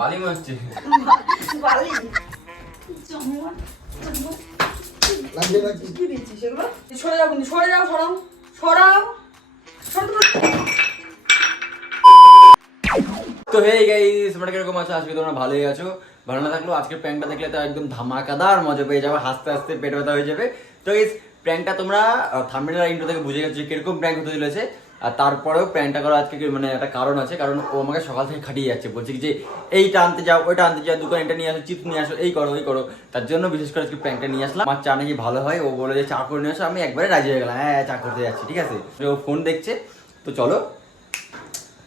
বালি মারছে বালি চমন চমন লাগছে লাগছে কি দিচ্ছিস এগুলো সরে যাও কিন্তু সরে যাও সরাও সরাও তো হে গাইস তোমরা কীরকম আছো? আজকে তোমরা ভালোই আছো। ভালো না থাকলেও আজকের প্র্যাঙ্কটা দেখলে তো একদম ধামাকাদার মজা পেয়ে যাবে হাসতে হাসতে পেট ব্যথা হয়ে যাবে। তো গাইস প্র্যাঙ্কটা তোমরা থাম্বনেল আর ইন্ট্রো থেকে বুঝে গেছো কীরকম প্র্যাঙ্ক হতে চলেছে। আর তারপরেও প্র্যাঙ্কটা করা আজকে মানে একটা কারণ আছে, কারণ ও আমাকে সকাল থেকে খাটিয়ে যাচ্ছে। বলছে যে, এইটা আনতে যাও, ওইটা আনতে যাও, দোকান এটা নিয়ে আসো, চিপস নিয়ে আসো, এই করো, ওই করো। তার জন্য বিশেষ করে আজকে প্র্যাঙ্কটা নিয়ে আসলাম। আমার চা নাকি ভালো হয়, ও বলে যে, চা করে নিয়ে আসো, আমি একবারে রাজি হয়ে গেলাম। হ্যাঁ চা করতে যাচ্ছি, ঠিক আছে। ও ফোন দেখছে, তো চলো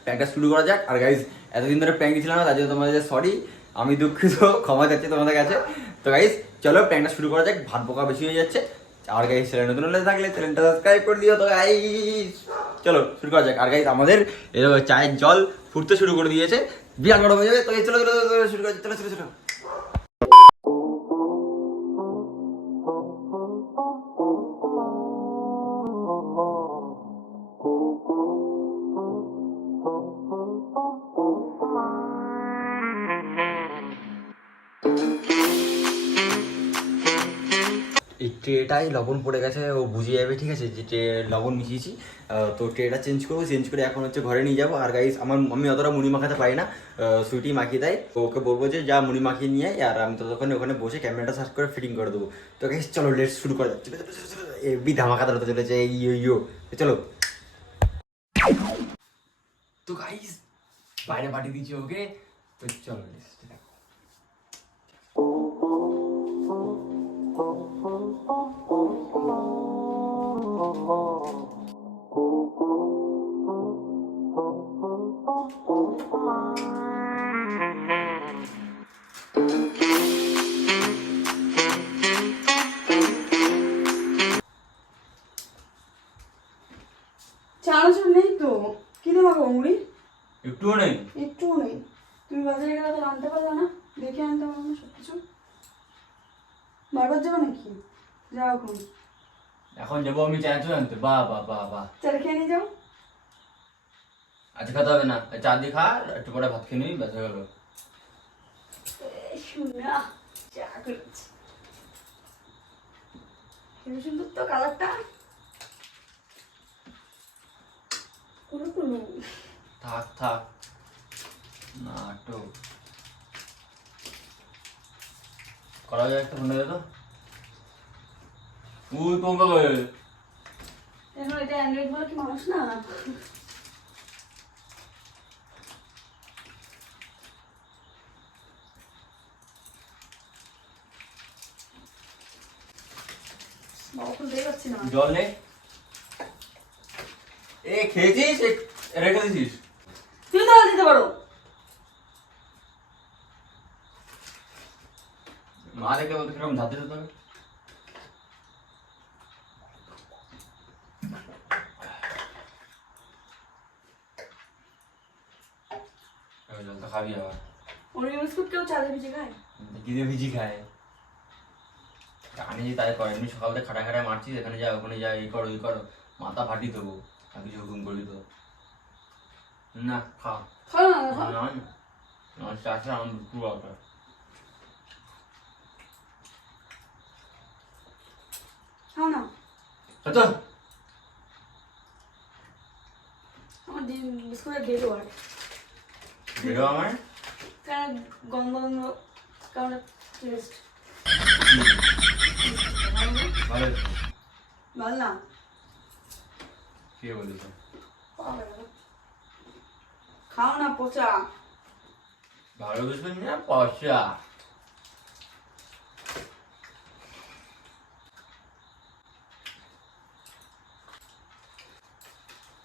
প্যান্টটা শুরু করা যাক। আর গাইজ এতদিন ধরে প্যান্ট ছিল না, তার জন্য তোমাদের সরি আমি দুঃখিত, ক্ষমা যাচ্ছি তোমাদের কাছে। তো গাইজ চলো প্র্যাঙ্কটা শুরু করা যাক, ভাত পোকা বেশি হয়ে যাচ্ছে। আর গাইজ চ্যানেল নতুন হলে থাকলে চ্যানেলটা সাবস্ক্রাইব করে দিও তো গাইজ চলো শুরু করা যাক। আর গাইজ আমাদের চায়ের জল ফুটতে শুরু করে দিয়েছে। বিরাট গরম হয়ে যাবে। তো চলো, চলো, শুরু করা চলো চলো চলো। ট্রেটাই লবণ পড়ে গেছে, ও বুঝে যাবে, ঠিক আছে, যে ট্রে, লবণ মিশিয়েছি। তো ট্রেটা চেঞ্জ করব চেঞ্জ করে এখন হচ্ছে ঘরে নিয়ে যাব। আর গাইস আমার আমি অতটা মুড়ি মাখাতে পারি না সুইটি মাখিয়ে দেয়। ওকে বলব যে, যা মুড়ি মাখিয়ে নিয়ে আর আমি ততক্ষণ ওখানে বসে ক্যামেরাটা সার্চ করে ফিটিং করে দেবো। তো গাইস চলো লেট শুরু করা যাচ্ছে এবি ধামাকাদার হতে চলেছে ইয়ো ইয়ো চলো। তো গাইস বাইরে পাঠিয়ে দিচ্ছি ওকে। তো চলো, let's এখন এখন যাব আমি চানাচুর আনতে বাহ বাহ বাহ বাহ চাল খেয়ে নিয়ে যাও। আচ্ছা খেতে হবে না। চা দিয়ে খা একটু পরে ভাত খেয়ে ব্যাস হয়ে গেলো। শোনা চা করেছি। সুন্দর তো কালারটা। কুলু কুলু থাক থাক। না তো করা যায় একটা ফোন তো। উই পঙ্কা করে এখন এটা অ্যান্ড্রয়েড বলে কি মানুষ না? জল নে। এ খেয়েছিস এ রেখে দিছিস তুমি তাহলে দিতে পারো মা দেখে বলতে কীরকম ধাতে দিতে হবে এবার জল তো খাবি আবার ওরিও বিস্কুট কেউ চালে ভিজে খায় কি ভিজি খায়। জানি যে তাই করে এমনি সকাল থেকে খাটা খাটায় মারছিস এখানে যা ওখানে যা এই করো এই করো মাথা ফাটি দেবো আর কিছু হুকুম করবি তো। না খা। না আমার চাষা আমার পুরো অটো খাও না। আমার বিস্কুটের ডেট ওয়ার বেরো আমার গন্ধ গন্ধ কারণ টেস্ট ভালো ভালো? না কে না। খাও না পচা। ভালো কিছু না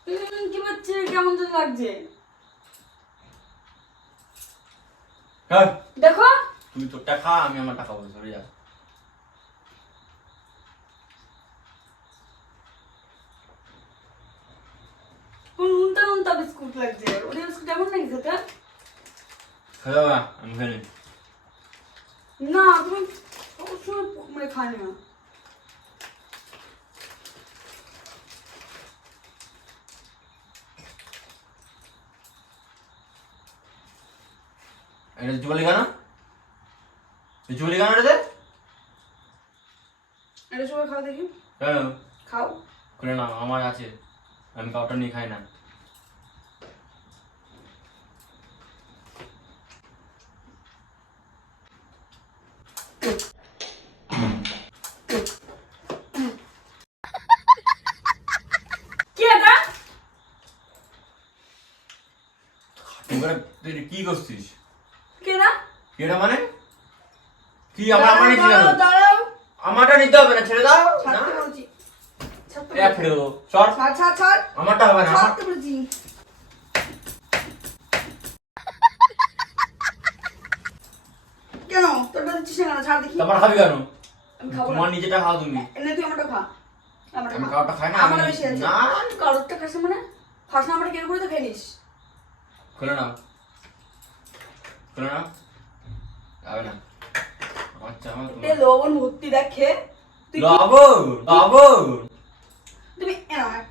উম, কি হচ্ছে কেমন তো লাগছে? হ্যাঁ। দেখো। তুই তোরটা খা আমি আমার টাকা বলে সরে যা কোন উনটা উনটা বিস্কুট লাগছে? ওটা বিস্কুট নাকি খেলো না আমি খেয়ে না তুমি মানে খাই না এটা কেন চুবলি কেন এটাতে এটা সবাই খাও দেখি। কেন? খাও। খুলে না আমার আছে। আমি কাউটা নিয়ে খাই না। কি করছিস কি এটা কি এটা মানে কি আমার আমার নিচে দাঁড়াও, দাঁড়াও আমারটা নিতে হবে না ছেড়ে দাও। না? ছাড়তে বলছি। ছাড়তে দেবো সর। ছাড় ছাড় ছাড়। আমারটা হবে না ছাড়তে বলছি। কেন? তোরটা দিচ্ছিস না কেন? ছাড় দেখি। তোমার খাবি কেন? আমি খাব তোমার নিজেটা খাও তুমি। এনে তুই আমারটা খা। আমারটা খা। কাউটা খাই না আমার আমি বেশি আছে। না। কারোরটা খাস মানে? খাস না আমরা কেন করে তো খাইনিস খুলে নাও খুলে নাও হবে না। আমার লবণ ভর্তি দেখ লবণ লবণ। তুমি এক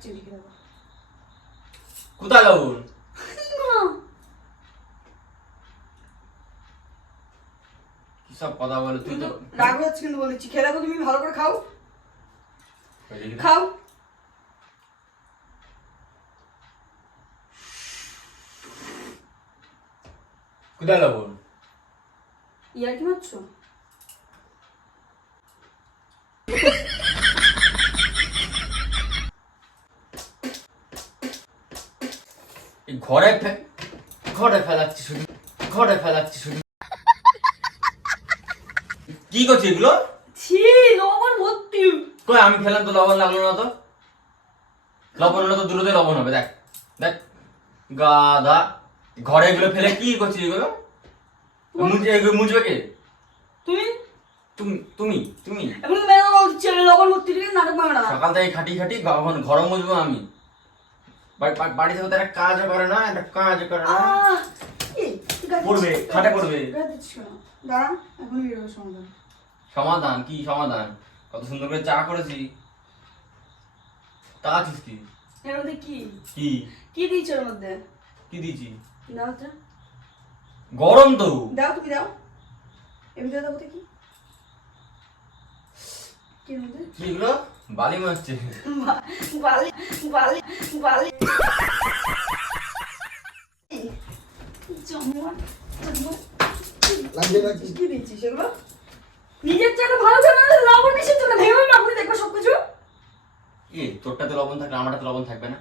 কোথায় লবণ? সব কথা বলে? তুই তো রাগ হচ্ছে কিন্তু বলেছি। খেয়ে দেখো তুমি ভালো করে খাও। খাও। কোথায় লবণ? ইয়ার কি মারছো? ঘরে ফেলাচ্ছি শুধু। ঘরে ফেলাচ্ছি শুধু। কি করছি এগুলো? ছি লবণ ভর্তি। কই আমি তো লবণ লাগল না তো। লবণ হলে তো দূরতে লবণ হবে দেখ। দেখ। গাদা ঘরে এগুলো ফেলে কি করছিস এগুলো? মুজে এগুলো মুজবে কে? তুমি? তুমি তুমি এখন লবণ ভর্তি দিয়ে নাটক মারো না। সকাল থেকে খাটি খাটি ঘর মুজবো আমি। বাড়ি- বাড়ি- বাড়ি থেকে কাজও করে না একটা কাজ করে না। পড়বে, খাটে পড়বে। দাঁড়া বেরোবে সমাধান। সমাধান? কি সমাধান? কত সুন্দর করে চা করেছি। তা কি? এর মধ্যে কি? কি? কি দিয়েছ এর মধ্যে? কি দিয়েছি? দাও তো। গরম তো। দাও তুমি দাও। এর ভিতরে দাও তো কি কি এগুলো? বালি মারছে। বালি বালি বালি। নিজের ভালো জানা লবণ মিশিয়ে তোকে ভেবে আপনি দেখবে সবকিছু? এ তোরটাতে লবণ থাকলে আমারটাতে লবণ থাকবে না।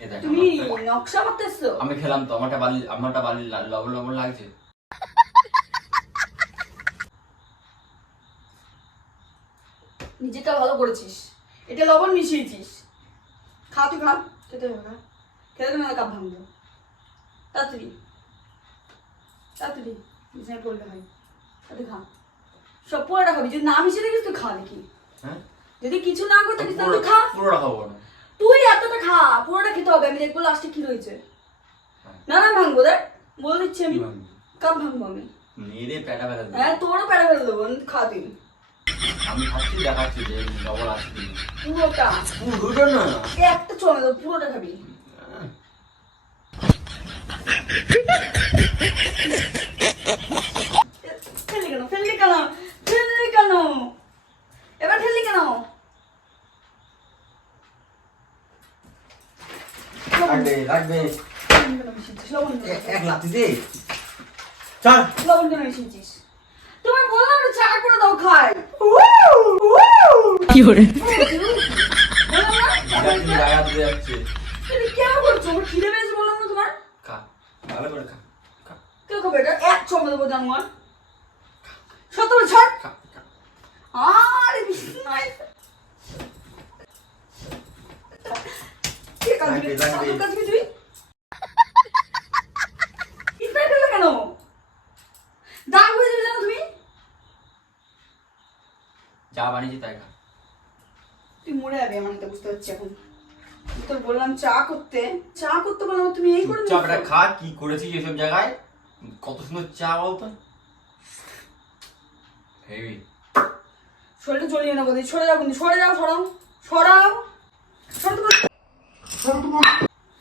এ দেখ তুমি নকশা করতেছো? আমি খেলাম তো আমারটা বালি আমারটা বালি লবণ লবণ লাগছে। নিজেরটা ভালো করেছিস। এটা লবণ মিশিয়েছিস। খা তুই খা। খেতে হবে খেতে তুমি কাপ ভাঙবো তাড়াতাড়ি তাড়াতাড়ি বিছানায় পড়লে হয় তাড়াতাড়ি খা সব পুরোটা খাবি যদি না মিশিয়ে দেখিস তুই খা দেখি যদি কিছু না করতে থাকিস তাহলে তুই খা পুরোটা খাব না তুই এতটা খা পুরোটা খেতে হবে আমি দেখব লাস্টে কি রয়েছে। না না ভাঙবো দেখ বলে দিচ্ছি আমি কাপ ভাঙবো আমি মেরে পেটা ফেলা দেবো। হ্যাঁ তোরও প্যারা ফেলে দেবো খা তুই আমি খাচ্ছি দেখাচ্ছি যে লবণ আছে পুরোটা। পুরোটা না একটা চলে দেবো পুরোটা খাবি। ফেললি কেন? ফেললি কেন? ফেললি কেন? এবার ফেললি কেন? লাগবে লাগবে। লবণ কেন মিশিয়েছিস? লবণ কেন? এ- এক লাথি দে চল। লবণ কেন মিশিয়েছিস? তুমি বললাম না চা করে দাও। কি করে কেন? দাগ হয়ে জানো তুমি? যা বানিয়েছি তাই খা তুই মরে যাবি আমার হাতে বুঝতে পারছি এখন। তোর বললাম চা করতে। চা করতে বললাম তুমি এই করে দিচ্ছ। খা কি করেছিস এসব জায়গায়? কত সুন্দর চা বলতো হেভি। শরীরটা জ্বলিয়ে না বলছি সরে যাও কিন্তু সরে যাও সরাও। সরাও সরতে বল সরতে বল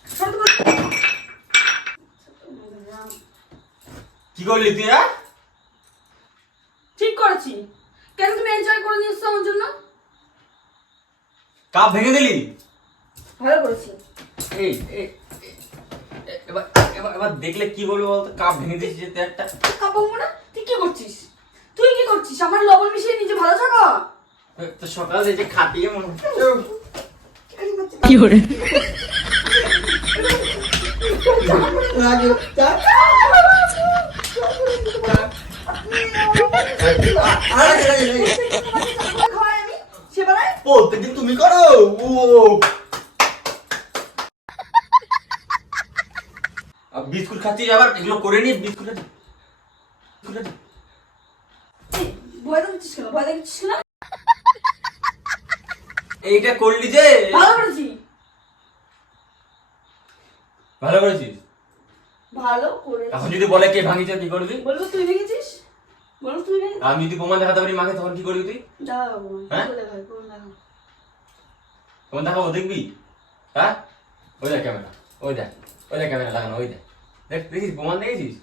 সরতে বল কি কি করলি তুই হ্যাঁ? ঠিক করেছি। কেন তুমি এনজয় করে নিয়েছো আমার জন্য? কাপ ভেঙে দিলি ভালো করেছি এই এবার এবার এবার দেখলে কি বলব বলতো কাপ ভেঙে দিয়েছিস যে তুই একটা কাপাবো না তুই কি করছিস তুই কি করছিস আমার লবণ মিশিয়ে নিজে ভালো থাকা তো সকালে যে খাটিয়ে মনে কি করে লাগে লাগে খাওয়াই আমি সে বেলায় প্রত্যেকদিন তুমি করো ও বিস্কুট খাচ্ছি আবার? এগুলো করে নিয়ে বিস্কুট খাচ্ছিস। বিস্কুট খাচ্ছিস। এই, ভয় দেখাচ্ছিস কেন? ভয় দেখাচ্ছিস কেন? এইটা করলি যে? ভালো করেছি। ভালো করেছিস? ভালো করেছি। এখন যদি বলে কে ভাঙিছে কি করবি? তুই বলব তুই ভেঙেছিস? আমি যদি প্রমাণ দেখাতে পারি মাকে তখন কি করবি তুই? হ্যাঁ? দেখাও। প্রমাণ দেখাবো দেখবি? হ্যাঁ? ওই দেখ ক্যামেরা ওই দেখ ওই দেখ ক্যামেরা লাগানো ওই দেখ। দেখ দেখেছিস প্রমাণ দেখেছিস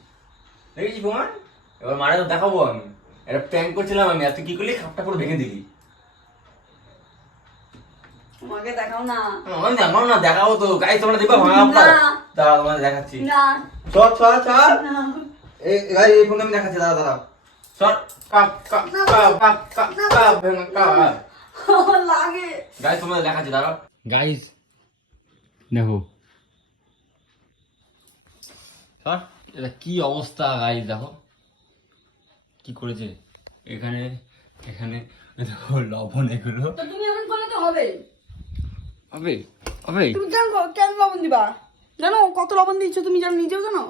দেখেছিস প্রমাণ? এবার মারা তো দেখাবো আমি। এটা প্র্যাঙ্ক করছিলাম আমি আর তুই কি করলি? খাপটা পুরো ভেঙে দিলি। আমাকে দেখাও না। আমি দেখাও না দেখাবো তো। গাই তোমরা দেখবা ভাঙা। তোমাদের দেখাচ্ছি। না। এই গাই এই ফোন আমি দেখাচ্ছি দাঁড়া দাঁড়া। সর cup cup cup cup cup cup ভেঙে কাপ আমার লাগে গাইস তোমাদের দেখাচ্ছি দাঁড়াও গাইস দেখো স্যার এটা কি অবস্থা গাইস দেখো কি করেছে এখানে এখানে দেখো লবণ এগুলো তো তুমি এমন করলে তো হবে হবে হবে তুমি কেন কেন লবণ দিবা জানো কত লবণ দিচ্ছ তুমি জানো নিজেও জানো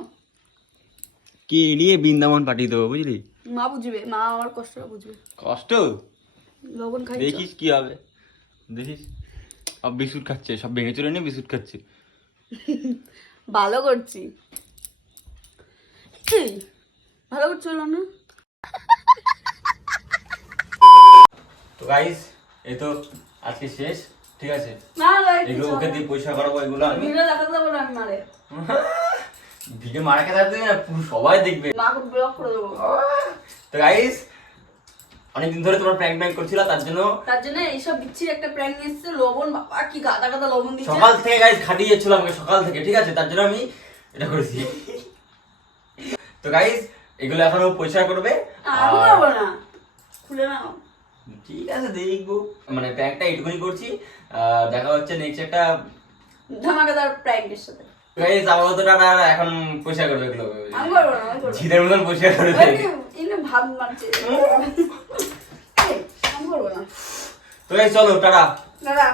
কি নিয়ে বৃন্দাবন পাঠিয়ে দেবো বুঝলি মা বুঝবে মা আমার কষ্ট বুঝবে। কষ্ট? লবণ খাই দেখিস কি হবে দেখিস। সব বিস্কুট খাচ্ছে সব ভেঙে চলে নিয়ে বিস্কুট খাচ্ছে। ভালো করছি। ভালো করছিল না তো গাইস এই তো আজকে শেষ ঠিক আছে? এগুলো ওকে দিয়ে পয়সা করাবো এগুলো আমি। ভিডিও দেখাতে যাব না মারে। ভিডিও মারা খেতে থাকতে না পুরো সবাই দেখবে। মাকে ব্লক করে দেবো। তো গাইস অনেকদিন ধরে তোমরা প্র্যাঙ্ক প্র্যাঙ্ক করছিল তার জন্য তার জন্য এইসব বিচ্ছির একটা প্র্যাঙ্ক এসছে লবণ বাবা কি গাদা গাদা লবণ দিচ্ছে। সকাল থেকে গাইস খাটিয়ে যাচ্ছিল আমাকে সকাল থেকে ঠিক আছে? তার জন্য আমি এটা করেছি। তো গাইস এগুলো এখনও পয়সা করবে। আর- করব না। খুলে নাও। ঠিক আছে দেখব। মানে প্র্যাঙ্কটা এইটুকুনি করছি। দেখা হচ্ছে নেক্সট একটা ধামাকাদার প্র্যাঙ্কের সাথে। গাইস তো টাটা এখন পয়সা করবে এগুলো আমি করব না আমি করব ঝিদের মতন পয়সা করবে ওই ভাব মারছে আমি করব না। তো গাইস চলো টাটা। দাদা